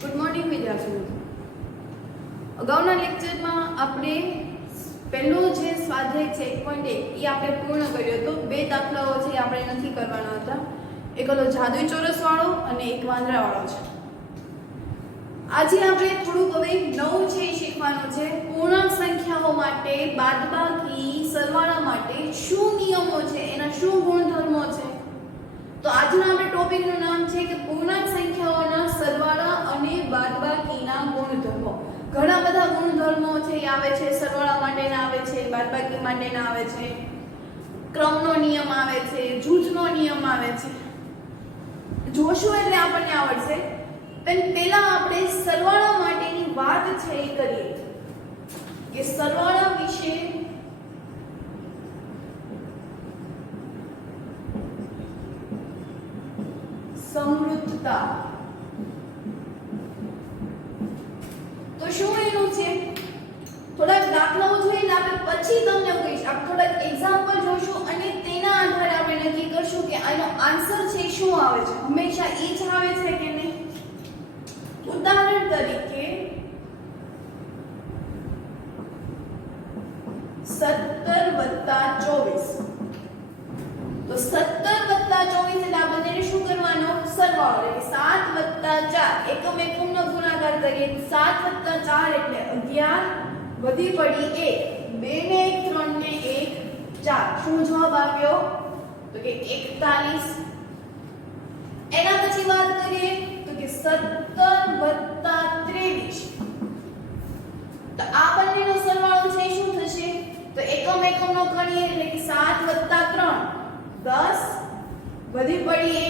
Good morning વિદ્યાર્થીઓ. અગાઉના લેક્ચરમાં આપણે પહેલો જે સ્વાધ્યાય છે 1.1 એ આપણે પૂર્ણ કર્યો હતો. બે દાખલાઓ છે આપણે નથી કરવાના હતા. એક હતો જાદુઈ ચોરસ વાળો અને એક વાંદરા વાળો છે. આજે આપણે થોડુંક હવે નવું છે એ શીખવાનું છે. પૂર્ણાંક સંખ્યાઓ માટે બાદબાકી સરવાળા માટે શું નિયમો છે, એના શું ગુણધર્મો છે. તો આજના આપણે ટોપિકનું નામ છે કે પૂર્ણાંક સંખ્યાઓના સરવાળા અને બાદબાકીના ગુણધર્મો. ઘણા બધા ગુણધર્મો છે એ આવે છે. સરવાળા માટેના આવે છે, બાદબાકી માટેના આવે છે, ક્રમનો નિયમ આવે છે, જૂથનો નિયમ આવે છે. જોશું એટલે આપણને આવડશે. પણ પહેલા આપણે સરવાળા માટેની વાત છે એ કરીએ કે સરવાળા વિશે સમૃદ્ધતા. તો શું એનું છે, થોડાક દાખલાઓ જોઈએ આપણે પછી તમને કહીશ. આપણે થોડાક એક્ઝામ્પલ જોઈશું અને તેના આધારે આપણે નક્કી કરશું કે આનો આન્સર છે શું આવે છે. હંમેશા એ જ આવે છે કે નહીં. ઉદાહરણ તરીકે 17+24. તો 17+24 એટલે આ બંનેને શું કરવાનો? સરવાળો. એટલે 7+4 એકમ એકમનો ગુણાકાર કરીએ. 7+4 એટલે 11 વધી પડી 1, 2 ને 1 3 ને 1 4. શું જવાબ આવ્યો? તો કે 41. એના પછી વાત કરીએ તો કે 17+23. તો આ બંનેનો સરવાળો છે શું થશે? તો એકમ એકમનો કરીએ એટલે કે 7+3 10 વધી પડી 1,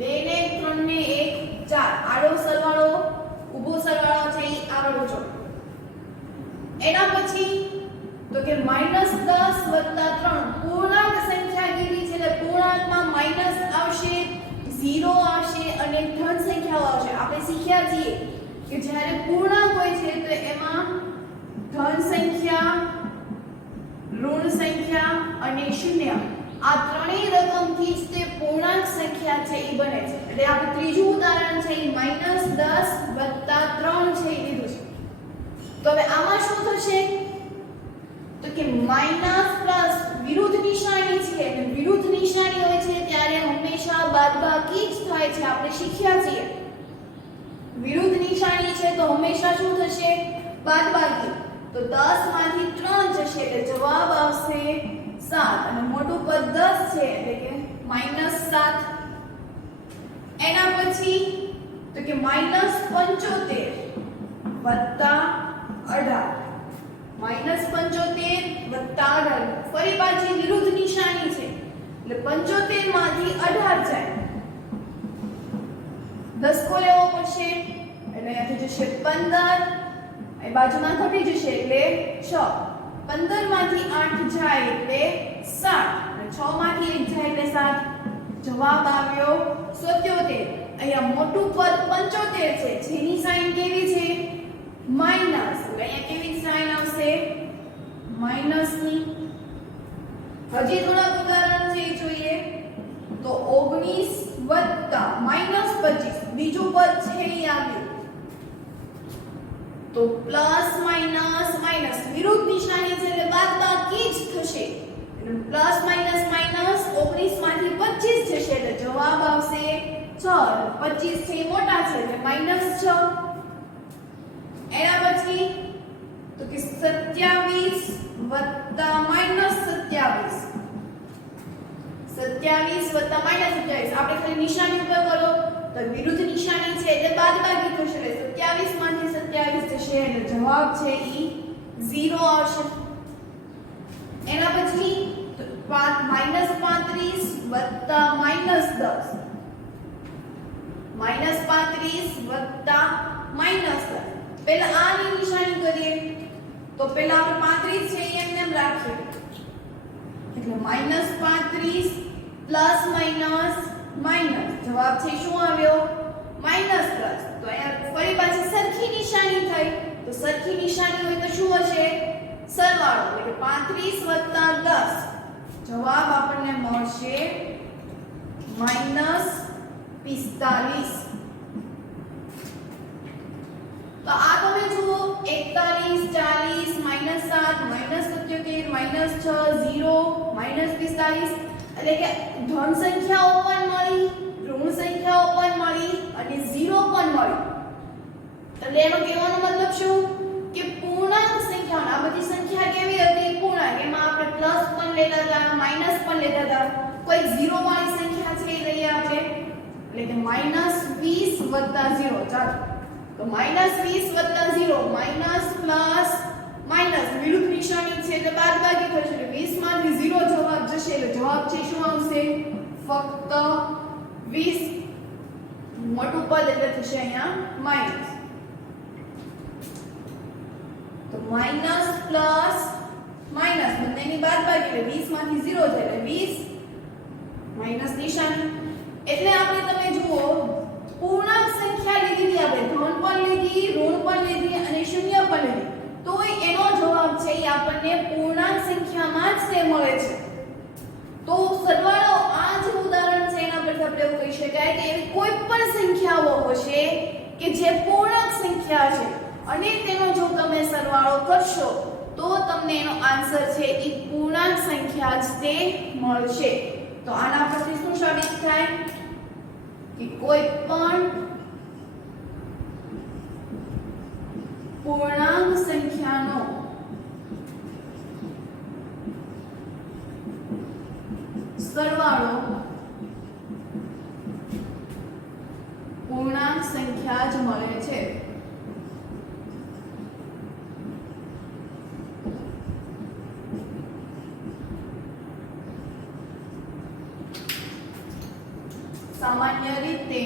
2 ને 1 3 ને 1 4. આડો સરવાળો, ઊભો સરવાળો છે એ આવડવો જોઈએ. એના પછી તો કે -10+3 પૂર્ણાંક સંખ્યા કેવી છે? એટલે પૂર્ણાંકમાં માઈનસ આવશે, 0 આવશે અને ધન સંખ્યાઓ આવશે. આપણે શીખ્યા છીએ કે જ્યારે પૂર્ણાંક હોય છે તો એમાં ધન સંખ્યા, ઋણ સંખ્યા અને શૂન્ય આ ત્રણેય રકમથી જ તે પૂર્ણાંક સંખ્યા છે એ બને છે. એટલે આપણે ત્રીજું ઉદાહરણ છે એ -10+3 છે એ લીધું છે. તો હવે આમાં શું થશે? તો કે માઈનસ પ્લસ વિરુદ્ધ નિશાની છે અને વિરુદ્ધ નિશાની હોય છે ત્યારે હંમેશા બાદબાકી જ થાય છે. આપણે શીખ્યા છીએ વિરુદ્ધ નિશાની છે તો હંમેશા શું થશે? બાદબાકી. તો 10 માંથી 3 જશે એટલે જવાબ આવશે 7 અને મોટું પદ 10 છે એટલે કે -7. એના પછી તો કે -75 વત્તા 18. -75 વત્તા 18 ફરી પાછી વિરુદ્ધ નિશાની છે એટલે 75 માંથી 18 જાય. 10 કો લેવો પડશે એટલે અહીંયાથી જશે 15, એ બાજુમાં ઘટી જશે એટલે 6. 15 માંથી 8 જાય એટલે 7 અને 6 માંથી 1 જાય એટલે 7. જવાબ આવ્યો 77. અહીંયા મોટું પદ 75 છે જેની સાઈન કેવી છે? માઈનસ. અહીંયા કેવી સાઈન આવશે? માઈનસની. હજી થોડા ઉદાહરણ છે જોઈએ તો 19 વત્તા -25 બીજું પદ છે એ આવ્યું તો પ્લસ માઈનસ માઈનસ વિરુદ્ધ નિશાની છે એટલે બાદબાકી જ થશે. એટલે પ્લસ માઈનસ માઈનસ 19 માંથી 25 જશે એટલે જવાબ આવશે 6. 25 છે મોટા છે એટલે -6. એના પછી તો કે 27 વત્તા -27. 27 વત્તા -27 આપણે ખાલી નિશાની ઉપર કરો તો વિરુદ્ધ નિશાની છે એટલે બાદબાકી થશે એટલે 27 માંથી 27 જશે એટલે જવાબ છે ઈ 0 આવશે. એના પછી -35 વત્તા -10. -35 વત્તા -10. પહેલા આની નિશાની કરીએ તો પહેલા આપણે 35 છે એમ નેમ રાખીએ એટલે -35 પ્લસ માઈનસ માઈનસ જવાબ છે શું આવ્યો? Minus plus. તો અહીંયા ફરી પાછી સરખી નિશાની થઈ તો સરખી નિશાની હોય તો શું હશે? સરવાળો. એટલે 35 10 જવાબ આપણને મળશે -45. 41 40 -7 -77 -6 0 -45 એટલે કે ધન સંખ્યાઓ પણ મળી, ઋણ સંખ્યાઓ પણ મળી અને 0 પણ મળી. એટલે એનો કહેવાનો મતલબ શું કે પૂર્ણાંક સંખ્યાઓ આ બધી સંખ્યા કેવી હતી? પૂર્ણાંક. એમાં આપણે પ્લસ પણ લેતા હતા, માઈનસ પણ લેતા હતા. કોઈ 0 વાળી સંખ્યા છે એ લઈએ આપણે, એટલે કે -20 + 0. ચાલો તો -20 + 0 માઈનસ પ્લસ માઈનસ વિરુદ્ધ નિશાની છે એટલે બાદબાકી થશે એટલે 20 માંથી 0 જવાબ જશે એટલે જવાબ છે શું આવશે? ફક્ત 20. મોટું પદ એટલે થશે અહીંયા માઈનસ. તો માઈનસ પ્લસ માઈનસ બંનેની બાદબાકી એટલે 20 માંથી 0 જાય એટલે 20 માઈનસ નિશાની. એટલે આપણે તમે જુઓ પૂર્ણાંક સંખ્યા લીધી, આપણે ધન પણ લીધી, ઋણ પણ લીધી અને શૂન્ય પણ લીધી, તો એનો જવાબ છે એ આપણને પૂર્ણાંક સંખ્યામાં જ તે મળે છે. તો સરવાળો આ જે ઉદાહરણ છે એના પરથી આપણે એવું કહી શકાય કે એવી કોઈ પણ સંખ્યાઓ હશે કે જે પૂર્ણાંક સંખ્યા છે અને તેનો જો તમે સરવાળો કરશો તો તમને એનો આન્સર છે એ પૂર્ણાંક સંખ્યા જ તે મળશે. તો આના પરથી શું સાબિત થાય કે કોઈ પણ પૂર્ણાંક સંખ્યાનો સરવાળો પૂર્ણાંક સંખ્યા જ મળે છે. સામાન્ય રીતે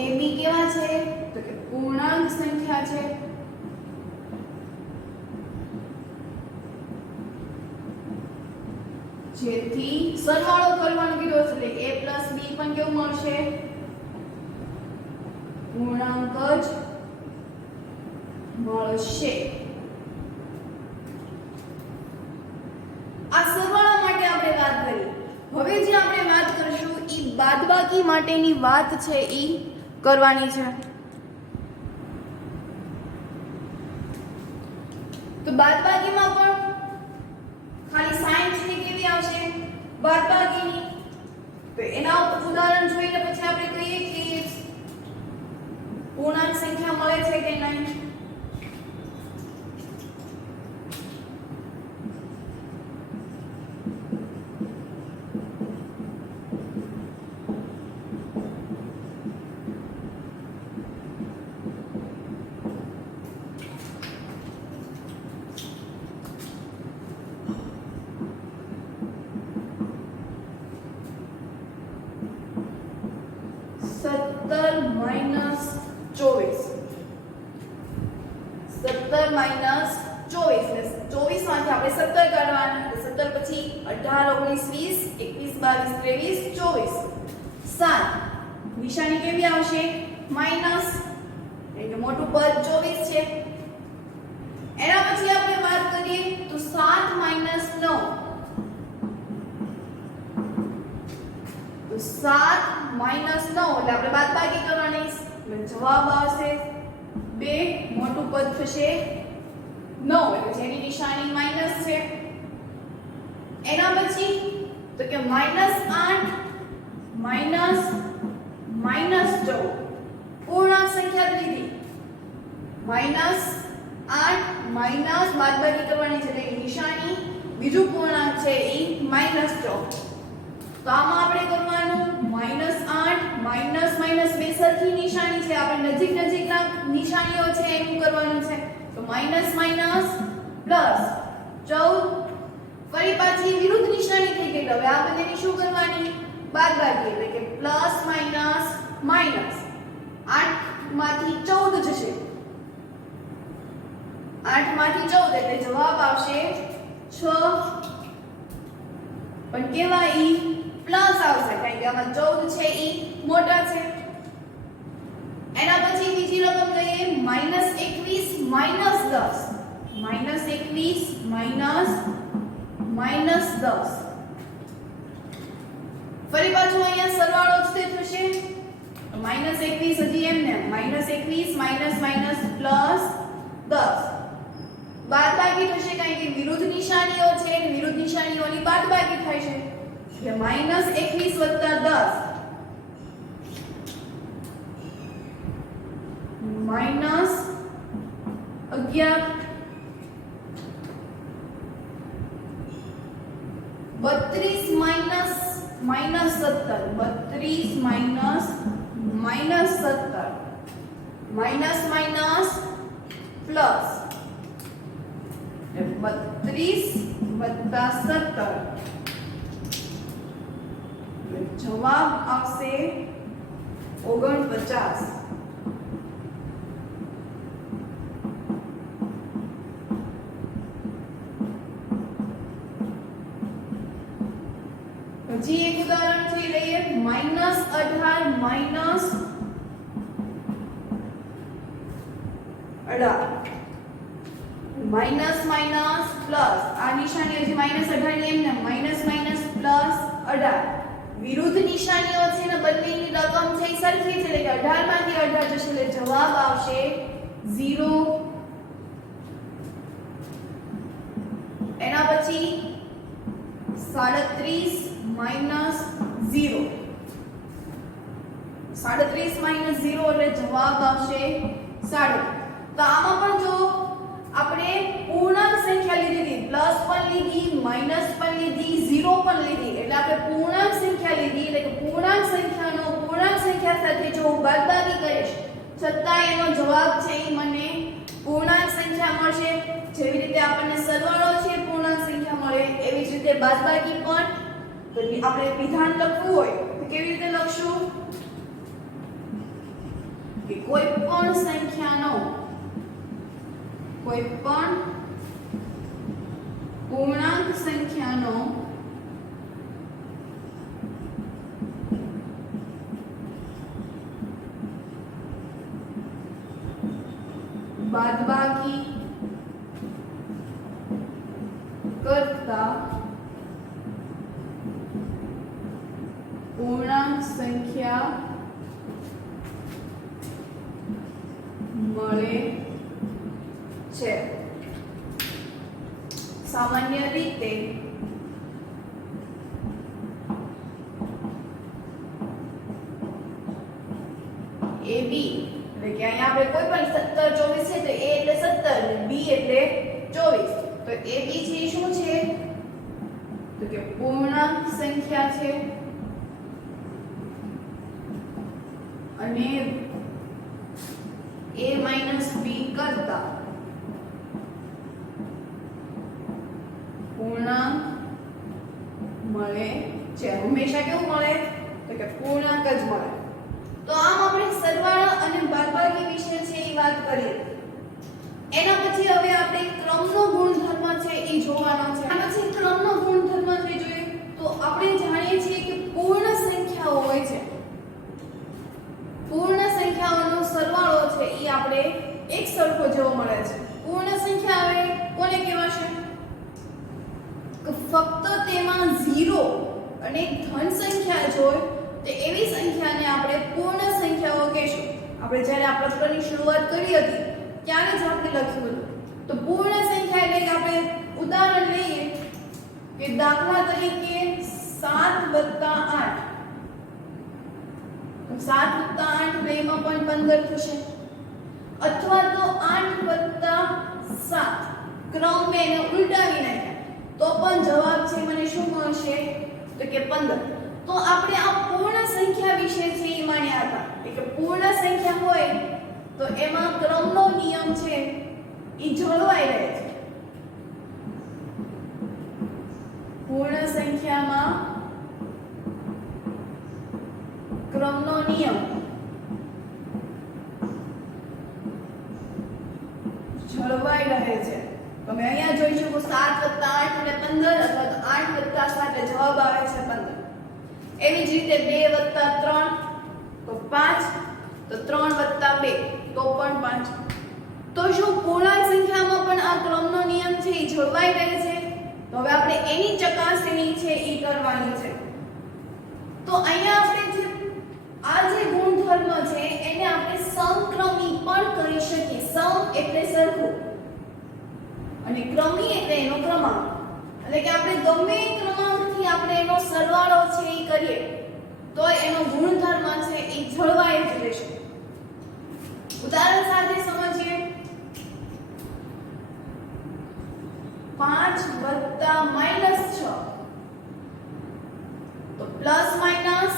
એ બી કેવા છે તો કે પૂર્ણાંક સંખ્યા છે. જેથી સરવાળો કરવાનો કીધો છે એટલે a + b પણ કેવું મળશે? પૂર્ણાંક જ મળશે. આ સરવાળા માટે આપણે વાત કરી. હવે જે આપણે વાત કરીશું ઈ બાદબાકી માટેની વાત છે ઈ કરવાની છે. તો બાદબાકીમાં પણ ખાલી સાઈન છે કેવી આવશે? બાદબાકીની. તો એના ઉદાહરણ જોઈને પછી આપણે કહીએ કે પૂર્ણાંક સંખ્યા મળે છે કે નહીં. -17 -24 એટલે 24 માંથી આપણે 17 કાઢવાના એટલે 17 પછી 18 19 20 21 22 23 24 7 નિશાની કેવી આવશે? માઈનસ એટલે મોટું પદ 24 છે. એના પછી આપણે વાત કરીએ તો 7 - 9 તો 7 - 9 એટલે આપણે બાદબાકી કરવાની એટલે જવાબ આવશે 2 મોટું પદ થશે 9 એટલે જેની નિશાની માઈનસ છે. એના પછી તો કે -8 -14 પૂર્ણાંક સંખ્યા લીધી -8 માઈનસ બાદબાકી કરવાની છે એટલે નિશાની બીજું પૂર્ણાંક છે એ -14. તો આમાં આપણે કરવાનું -8 માઈનસ માઈનસ બે સરખી નિશાની છે, આપણે નજીક નજીકના નિશાનીઓ છે એનું કરવાનું છે. તો માઈનસ માઈનસ પ્લસ 14 ફરી પાછી વિરુદ્ધ નિશાની થઈ ગઈ. હવે આ બંનેની શું કરવાની? બાદબાકી એટલે કે પ્લસ માઈનસ માઈનસ 8 માંથી 14 જશે. 8 માંથી 14 એટલે જવાબ આવશે 6 પણ કેવા ઈ પ્લસ આવશે કારણ કે આમાં 14 છે ઈ મોટા છે. એના પછી બીજી રકમ લઈએ -21 - 10 -21 - -10 ફરી પાછું અહીંયા સરવાળો જ તે થશે -21 હજી એમને -21 માઈનસ માઈનસ પ્લસ 10 બાદબાકી થશે કારણ કે વિરુદ્ધ નિશાનીઓ છે અને વિરુદ્ધ નિશાનીઓની બાદબાકી થાય છે એટલે -21 + 10 -11 32 minus -17 32 minus -17 minus minus plus 32 + 17 જવાબ આવશે 49 હજી એક ઉદાહરણ થી લઈએ -18 માઈનસ 18 માઈનસ માઈનસ પ્લસ આ નિશાની હજી -18 ની એમને માઈનસ માઈનસ પ્લસ 18 વિરુદ્ધ નિશાનીઓ છે ને બંનેની રકમ છે એ સરખી છે એટલે કે 18 માંથી 18 જશે એટલે જવાબ આવશે 0 એના પછી 37 માઈનસ 0 37 માઈનસ 0 એટલે જવાબ આવશે 60 તો આમાં પણ જો આપણે પૂર્ણાંક સંખ્યા લીધી હતી પ્લસ પણ લીધી માઈનસ પણ લીધી 0 પણ લીધી એટલે આપણે પૂર્ણાંક સંખ્યા લીધી એટલે કે પૂર્ણાંક સંખ્યાનો પૂર્ણાંક સંખ્યા સાથે જો હું બાદબાકી કરીશ છતાં એનો જવાબ છે એ મને પૂર્ણાંક સંખ્યા મળશે જેવી રીતે આપણને સરવાળો છે પૂર્ણાંક સંખ્યા મળે એવી જ રીતે બાદબાકી પણ તો આપણે વિધાન લખવું હોય તો કેવી રીતે લખશું કે કોઈ પણ સંખ્યાનો કોઈ પણ પૂર્ણાંક સંખ્યાનો બાદબાકી કરતા પૂર્ણાંક સંખ્યા મળે છે સામાન્ય રીતે AB એટલે કે અહીંયા આપણે કોઈ પણ 17 24 છે તો A એટલે 17 B એટલે 24 તો AB છે એ શું છે તો કે પૂર્ણાંક સંખ્યા છે અને A - B કરતા પૂર્ણાંક મળે છે હંમેશા કેવું મળે તો કે પૂર્ણાંક જ મળે તો આમ આપણે સરવાળા અને બાદબાકી વિશે છે એ વાત કરીએ એના પછી હવે આપણે ક્રમનો ગુણધર્મ છે એ જોવાનો છે આના પછી ક્રમનો ગુણધર્મ છે જોઈએ તો આપણે જાણીએ છીએ કે પૂર્ણ સંખ્યાઓ હોય છે પૂર્ણ સંખ્યાઓનો સરવાળો છે એ આપણે એક સરખો જેવો મળે છે પૂર્ણ સંખ્યા હવે કોને કહેવાશે કે ફક્ત તેમાં 0 અને એક ધન સંખ્યા જ હોય તો એવી સંખ્યાને આપણે પૂર્ણ સંખ્યાઓ કહીશું આપણે જ્યારે આ પ્રકરણની શરૂઆત કરી હતી ત્યારે જ આપણે લખ્યું હતું તો પૂર્ણ સંખ્યા એટલે કે આપણે ઉદાહરણ લઈએ કે દાખલા તરીકે 7 + 8 તો 7 + 8 બેમાં પણ 15 થશે અથવા તો 8 + 7 ક્રમ બેને ઉલટાવી નાખ્યા તો પણ જવાબ છે મને શું મળશે તો કે 15 તો આપણે આ પૂર્ણ સંખ્યા વિશે છે એ માન્યા હતા કે પૂર્ણ સંખ્યા હોય તો એમાં ક્રમનો નિયમ છે એ જળવાઈ રહે છે પૂર્ણ સંખ્યામાં ક્રમનો નિયમ જળવાઈ રહે છે તમે અહીંયા જોઈ શકો 7 + 8 એટલે 15 અથવા તો 8 + 7 એટલે જવાબ આવે છે 15 એવી જ રીતે 2 + 3 તો 5 તો 3 + 2 તો પણ 5 તો શું પૂર્ણાંક સંખ્યામાં પણ આ ક્રમનો નિયમ છે એ જળવાઈ રહે છે તો હવે આપણે એની ચકાસણી છે એ કરવાની છે તો એટલે સરખું અને ક્રમી એટલે એનો ક્રમાંક. એટલે કે આપણે ગમે ક્રમાંકથી આપણે એનો સરવાળો છે એ કરીએ તો એનો ગુણધર્મ છે એ જળવાઈ જ રહેશે. ઉદાહરણ સાથે સમજીએ. 5 વત્તા -6 તો પ્લસ માઈનસ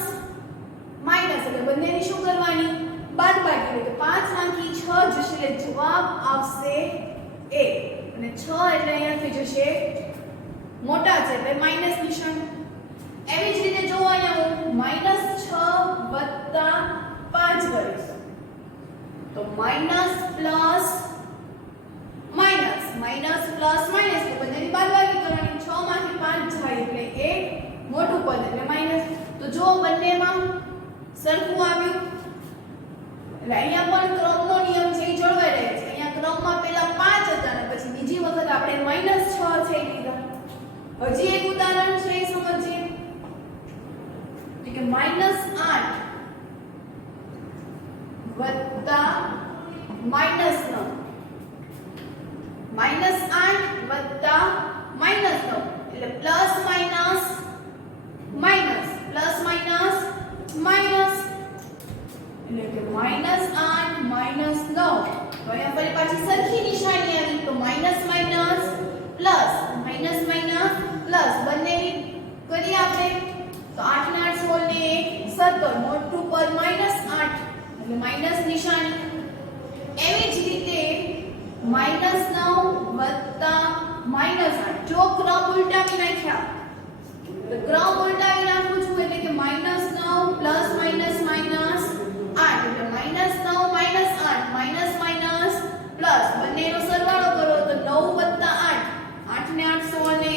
માઈનસ એટલે બંનેની શું કરવાની બાદબાકી. એટલે 5 માંથી 6 જશે એટલે જવાબ આવશે 1 અને 6 એટલે અહીંયાથી જશે મોટા છે એટલે માઈનસ નિશાન. એવી જ રીતે જો અહીંયા હું -6 વત્તા 5 કરીશ તો minus plus minus minus plus minus તો બંનેની બાદબાકી કરવાની. 6 માંથી 5 જાય એટલે એ મોટું પદ એટલે માઈનસ. તો જો બંનેમાં સરખું આવ્યું એટલે અહીંયા પણ ક્રમનો નિયમ છે એ જળવાઈ રહે છે. અહીંયા ક્રમમાં પહેલા 5 હતા અને પછી બીજી વખત આપણે -6 છે લીધા. હજી એક ઉદાહરણ છે એ સમજીએ કે -8 વત્તા -9 -8 વત્તા -9 એટલે plus minus minus plus minus minus એટલે કે -8 -9. તો અહીંયા ફરી પાછી સરખી નિશાની આવી તો minus minus plus minus minus plus બંનેની કરીએ આપણે તો 8 ને 8 16 ને 17 મોટું પદ -8 એટલે માઈનસ નિશાની. એવી જ રીતે -9 વત્તા -8 જો ક્રમ ઉલટાવી નાખ્યા તો ક્રમ ઉલટાવી નાખું છું એટલે કે -9 પ્લસ માઈનસ માઈનસ 8 એટલે -9 -8 માઈનસ માઈનસ પ્લસ બંનેનો સરવાળો કરો તો 9 વત્તા 8 8 ને 8 16 ને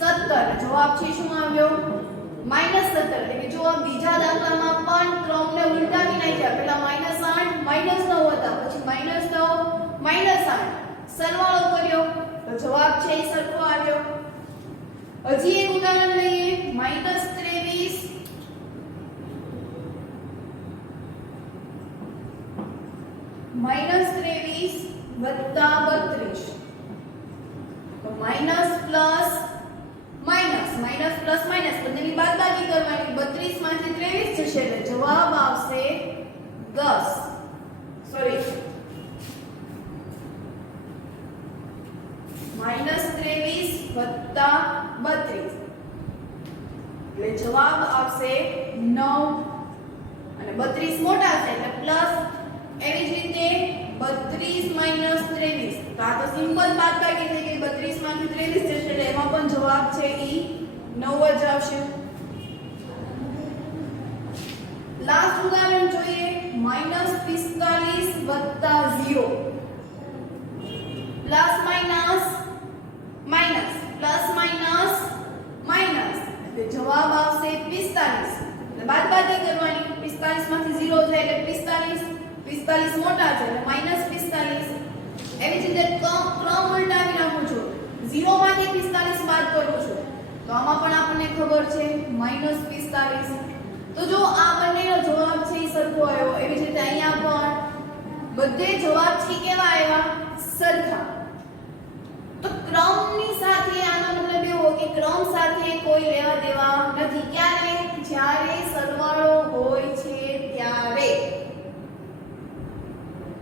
17 જવાબ છે શું આવ્યો -17. એટલે કે જો આ બીજા દાખલામાં પણ ક્રમને ઉલટાવી નાખ્યા પહેલા -8 -9 હતા પછી -9 -8 સરવાળો કર્યો તો જવાબ છે એ સરખો આવ્યો. હજી એક ઉદાહરણ લઈએ. -23 વત્તા 32 તો minus plus minus minus plus minus બંનેની બાદબાકી કરવાની. 32 માંથી 23 જશે એટલે જવાબ આવશે 10. સોરી -23 વત્તા 32 એટલે જવાબ આવશે 9 અને 32 મોટા છે એટલે પ્લસ. એવી જ રીતે 32 માઈનસ 23 તો આ તો સિમ્પલ બાદબાકી થઈ ગઈ. 32 માંથી 23 જશે એટલે એમાં પણ જવાબ છે ઈ 9 જ આવશે. લાસ્ટ ઉદાહરણ જોઈએ. -45 વત્તા 0 plus minus minus plus minus minus એટલે જવાબ આવશે 45 એટલે બાદબાકી કરવાની. 45 માંથી 0 જાય એટલે 45 મોટા છે એટલે -45. એવી જ રીતે ક્રમ ઉલટાવી નાખું છું. 0 માંથી 45 બાદ કરું છું તો આમાં પણ આપણને ખબર છે -45. તો જો આ બંનેનો જવાબ છે એ સરખો આવ્યો. એવી જ રીતે અહીંયા પણ બધે જવાબ છે કેવા આવ્યા સરખા. તો ક્રમની સાથે આનો મતલબ એવો કે ક્રમ સાથે કોઈ લેવા દેવા નથી. ક્યારે જ્યારે સરવાળો હોય છે ત્યારે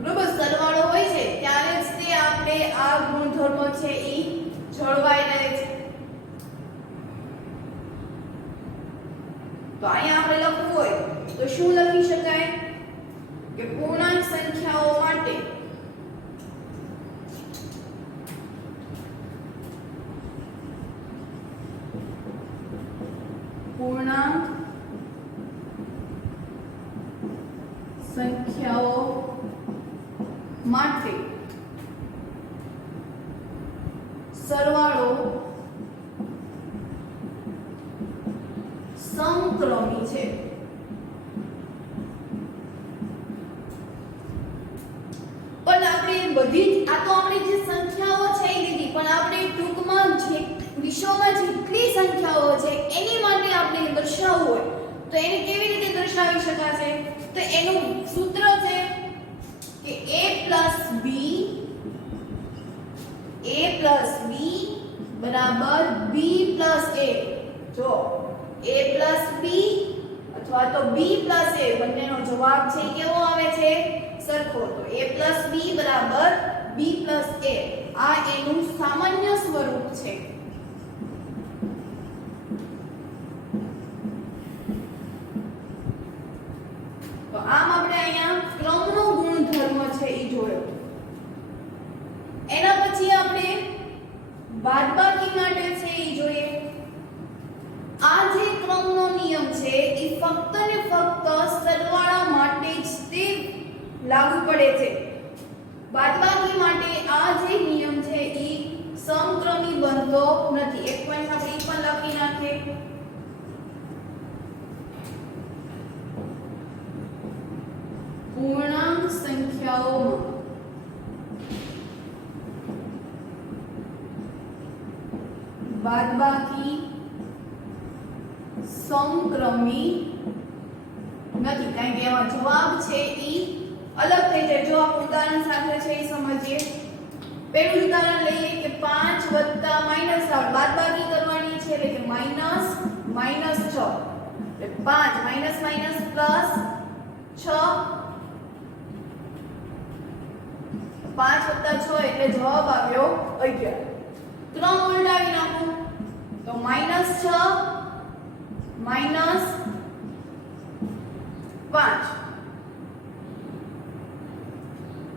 બરોબર સરવાળો હોય છે ત્યારે જ તે આપણે આ ગુણધર્મો છે ઈ જળવાઈ રહે છે. તો અહીંયા આપણે લખવું હોય તો શું લખી શકાય કે પૂર્ણાંક સંખ્યાઓ માટે પૂર્ણાંક સંખ્યાઓ માટે સરવાળો સમક્રમી છે. પણ આપણે બધી આ તો આપણી જે સંખ્યાઓ છે એ લીધી પણ આપણે ટૂંકમાં જે વિશ્વમાં જેટલી સંખ્યાઓ છે એની માટે આપણે દર્શાવવું હોય તો એને કેવી રીતે દર્શાવી શકાશે? તો એનું સૂત્ર છે કે a plus b બરાબર b plus a. જો a plus b અથવા તો b plus a બંનેનો જવાબ છે કેવો આવે છે? સરખો. તો a plus b બરાબર b plus a. આ એનું સામાન્ય સ્વરૂપ છે. તો આમ આપણે અહીંયા ક્રમનો ગુણધર્મ છે એ જોયો. એના પછી આપણે બાદબાકી માટે છે એ જોઈએ. આ જે ક્રમનો નિયમ છે એ ફક્ત ને ફક્ત સરવાળા માટે જ તે લાગુ પડે છે. બાદબાકી માટે આ જે નિયમ છે એ સમક્રમી બનતો નથી. એક પોઈન્ટ આપણે એ પણ લખી નાખીએ. પૂર્ણાંક સંખ્યાઓમાં બાદબાકી સમક્રમી નથી, કારણ કે એમાં જવાબ છે ઈ અલગ થઈ જાય. જો આપણે ઉદાહરણ સાથે છે એ સમજીએ. પહેલું ઉદાહરણ લઈએ કે 5 વત્તા -7 બાદબાકી કરવાની છે એટલે કે -6 એટલે 5 માઈનસ માઈનસ પ્લસ 6 5 વત્તા 6 એટલે જવાબ આવ્યો 11. ક્રમ ઉલટાવી નાખું તો -6 માઈનસ 5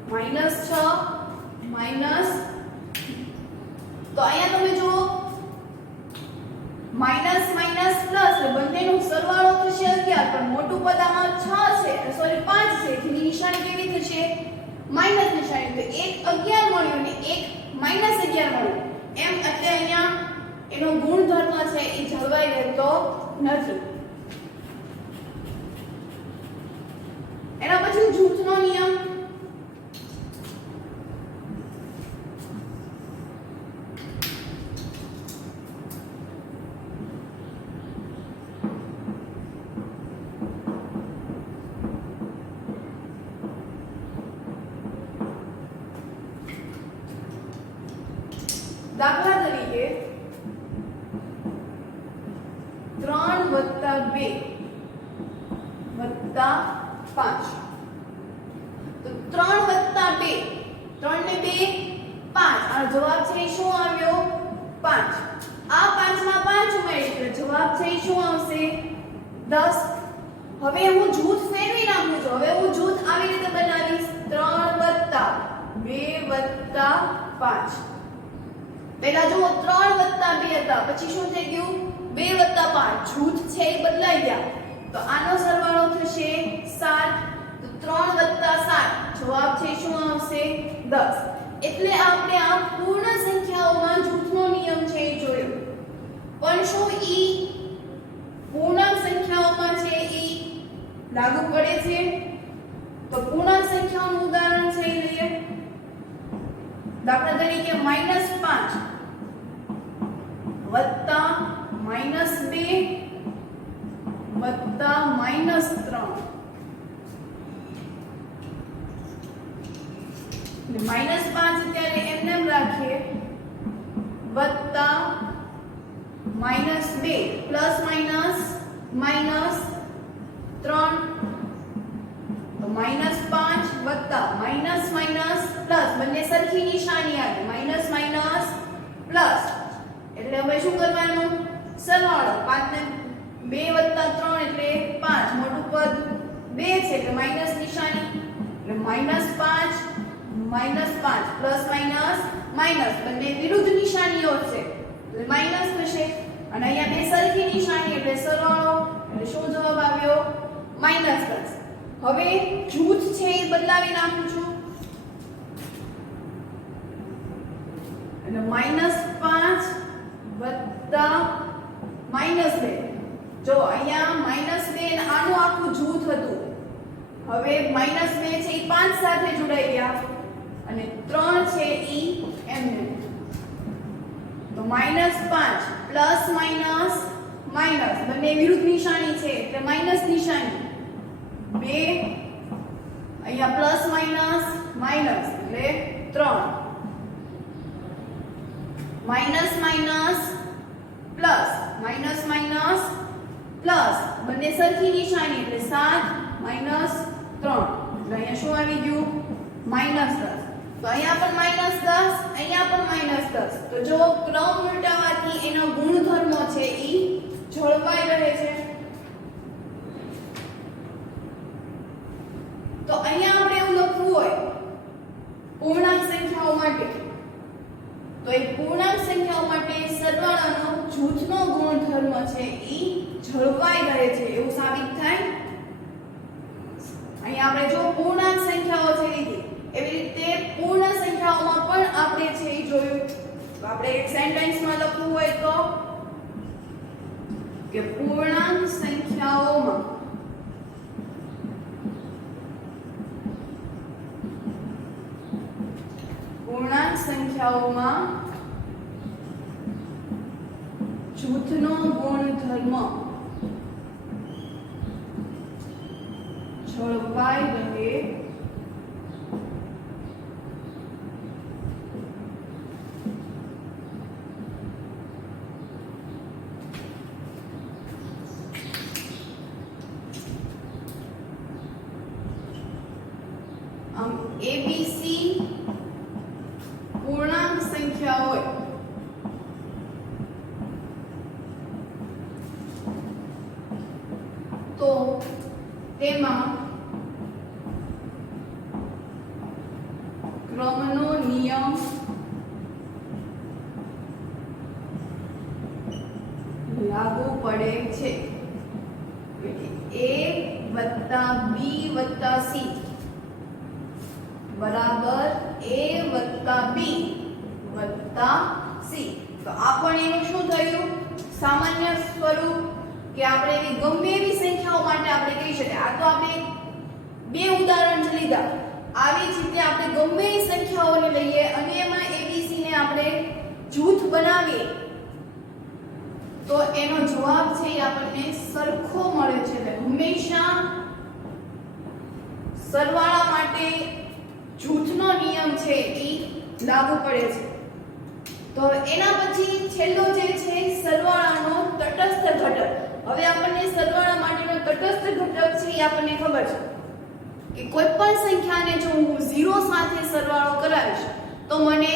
-6 માઈનસ, તો અહીંયા તમે જુઓ માઈનસ માઈનસ પ્લસ બંનેનો સરવાળો થશે 11, પણ મોટું પદ આમાં 6 છે સોરી 5 છે એની નિશાની કેવી થશે? માઈનસ નિશાની. તો એક 11 મળ્યું ને એક -11 મળ્યું એમ, એટલે અહીંયા એનો ગુણધર્મ છે એ જળવાઈ રહેતો નથી. એના પછી જૂથનો નિયમ. દાખલા તરીકે 3 + 2 + 5. તો 3 + 2 3 ને 2 5. આ જવાબ છે શું આવ્યો? 5. આ 5 માં 5 ઉમેરી એટલે જવાબ છે શું આવશે? 10. હવે હું જૂથ ફેરવી નાખું છું. હવે હું જૂથ આવી રીતે બનાવીશ 3 + 2 + 5. પહેલા જો 3 + 2 હતા, પછી શું થઈ ગયું? 2 + 5. જૂથ છે એ બદલાઈ ગયા. તો આનો સરવાળો થશે 7. તો 3 + 7 જવાબ છે શું આવશે? 10. એટલે આપણે આ પૂર્ણ સંખ્યાઓમાં જૂથનો નિયમ છે એ જોયો. પણ શું ઈ પૂર્ણાંક સંખ્યાઓમાં છે ઈ લાગુ પડે છે? તો પૂર્ણાંક સંખ્યાઓનું ઉદાહરણ છે એ લઈએ. દાખલા તરીકે -5 વત્તા -2 વત્તા -3. -5 અત્યારે એમને એમ રાખીએ વત્તા -2 પ્લસ માઈનસ -3. તો -5 વત્તા માઈનસ માઈનસ પ્લસ બંને સરખી નિશાની આવે માઈનસ માઈનસ પ્લસ એટલે હવે શું કરવાનું? સરવાળો. 5 ને 2 + 3 એટલે 5. મોટું પદ 2 છે એટલે માઈનસ નિશાની એટલે -5 -5 પ્લસ માઈનસ માઈનસ બંને વિરુદ્ધ નિશાનીઓ છે એટલે માઈનસ થશે. અને અહીંયા બે સરખી નિશાની એટલે સરવાળો એટલે શું જવાબ આવ્યો? -10. હવે જૂથ છે એ બદલાવી નાખું છું એટલે -5 વત્તા -2. જો અહીંયા -2 અને આનું આખું જૂથ હતું. હવે -2 છે એ 5 સાથે જોડાઈ ગયા અને 3 છે એ એમને. તો -5 પ્લસ માઈનસ માઈનસ બંને વિરુદ્ધ નિશાની છે એટલે માઈનસ નિશાની 2. અહીંયા પ્લસ માઈનસ માઈનસ એટલે 3 minus minus plus minus minus plus બંને સરખી નિશાની એટલે 7 માઈનસ 3 એટલે અહીંયા શું આવી ગયું માઈનસ 10 તો અહીંયા પણ માઈનસ 10 અહીંયા પણ માઈનસ 10 તો જો ક્રમ ઉલટાવાથી એનો ગુણધર્મો છે ઈ જળવાઈ રહે છે તો અહીંયા આપણે એવું લખવું હોય પૂર્ણાંક સંખ્યાઓ માટે તો એ પૂર્ણાંક સંખ્યાઓ માટે સરવાળાનો જૂથનો ગુણધર્મ છે ઈ જળવાઈ રહે છે એવું સાબિત થાય અહીંયા આપણે જો પૂર્ણાંક સંખ્યાઓ છે લીધી એવી રીતે પૂર્ણ સંખ્યાઓમાં પણ આપણે છે ઈ જોયું તો આપણે એક સેન્ટેન્સમાં લખવું હોય તો કે પૂર્ણાંક સંખ્યાઓમાં જૂથનો ગુણધર્મ જળવાઈ રહે આમ એબીસી પૂર્ણાંક સંખ્યા હોય તો તેમાં ક્રમનો નિયમ લાગુ પડે છે એટલે a + b + c બરાબર a + b + c તો આ પણ એનું શું થયું સામાન્ય સ્વરૂપ કે આપણે એવી ગમે એવી સંખ્યાઓ માટે આપણે કહી શકીએ આ તો આપણે બે ઉદાહરણ જ લીધા આવી જ રીતે આપણે ગમે એ સંખ્યાઓને લઈએ અને એમાં abc ને આપણે જૂથ બનાવીએ તો એનો જવાબ છે એ આપણને સરખો મળે છે એટલે હંમેશા સરવાળા માટે જૂથનો નિયમ છે એ લાગુ પડે છે તો એના પછી છેલ્લો જે છે સરવાળાનો તટસ્થ ઘટક હવે આપણને સરવાળા માટેનો તટસ્થ ઘટક છે એ આપણને ખબર છે કે કોઈ પણ સંખ્યાને જો હું 0 સાથે સરવાળો કરાવીશ તો મને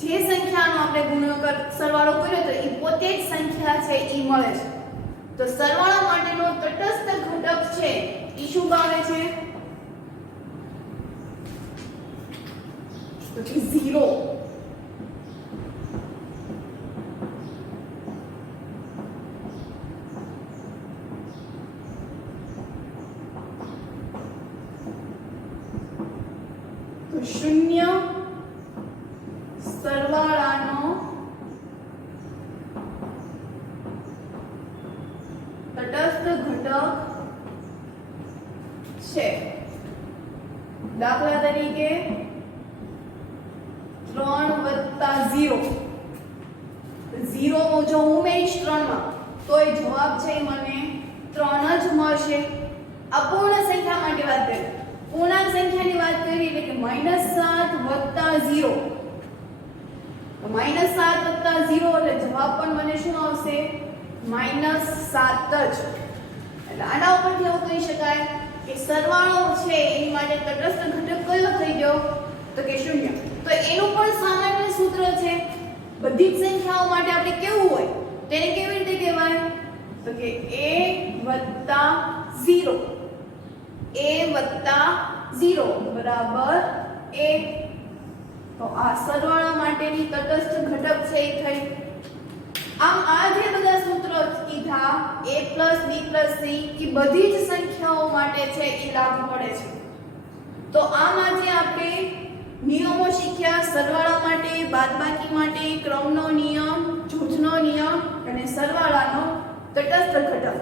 જે સંખ્યાનો આપણે ગુણાકાર સરવાળો કર્યો તો એ પોતે જ સંખ્યા છે એ મળે છે તો સરવાળા માટેનો તટસ્થ ઘટક છે એ શું આવે છે તો 0 તો શૂન્ય સરવાળાનો તટસ્થ ઘટક છે દાખલા તરીકે 3 + 0 0 જો ઉમેરીશ 3 માં તો એ જવાબ છે મને 3 જ મળશે અપૂર્ણ સંખ્યા માટે વાત કરીએ પૂર્ણાંક સંખ્યાની વાત કરીએ એટલે કે -7 + 0 તો -7 + 0 એટલે જવાબ પણ મને શું આવશે -7 જ એટલે આના ઉપરથી એવું કહી શકાય કે સરવાળો છે એની માટે તટસ્થ ઘટક કયો થઈ ગયો તો કે 0 તો એનું પણ સામાન્ય સૂત્ર છે બધી જ સંખ્યાઓ માટે આપણે કેવું હોય તેને કેવી રીતે કહેવાય તો કે a + 0 બરાબર 1 તો આ સરવાળા માટેની તટસ્થ ઘટક છે એ થઈ આમ આ જે બધા સૂત્રો કીધા a + b + c એ બધી જ સંખ્યાઓ માટે છે એ લાગુ પડે છે તો આમ આજે આપણે નિયમો શીખ્યા સરવાળા માટે બાદબાકી માટે ક્રમનો નિયમ જૂથનો નિયમ અને સરવાળાનો તટસ્થ ઘટક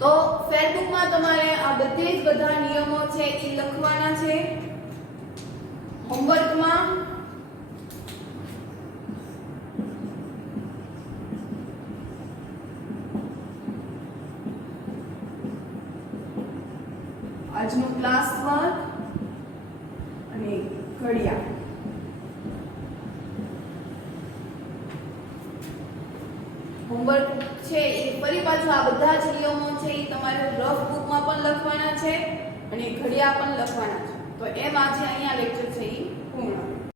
તો ફેરબુકમાં તમારે આ બધા નિયમો છે એ લખવાના છે હોમવર્કમાં આજનું ક્લાસ વર્ક અને ઘડિયાળ. હોમવર્ક છે એ ફરી પાછું આ બધા જ નિયમો છે એ તમારે રફ બુકમાં પણ લખવાના છે અને ઘડિયાળ પણ લખવાના છે. તો એમ આજે અહીંયા લેક્ચર છે એ પૂર્ણ.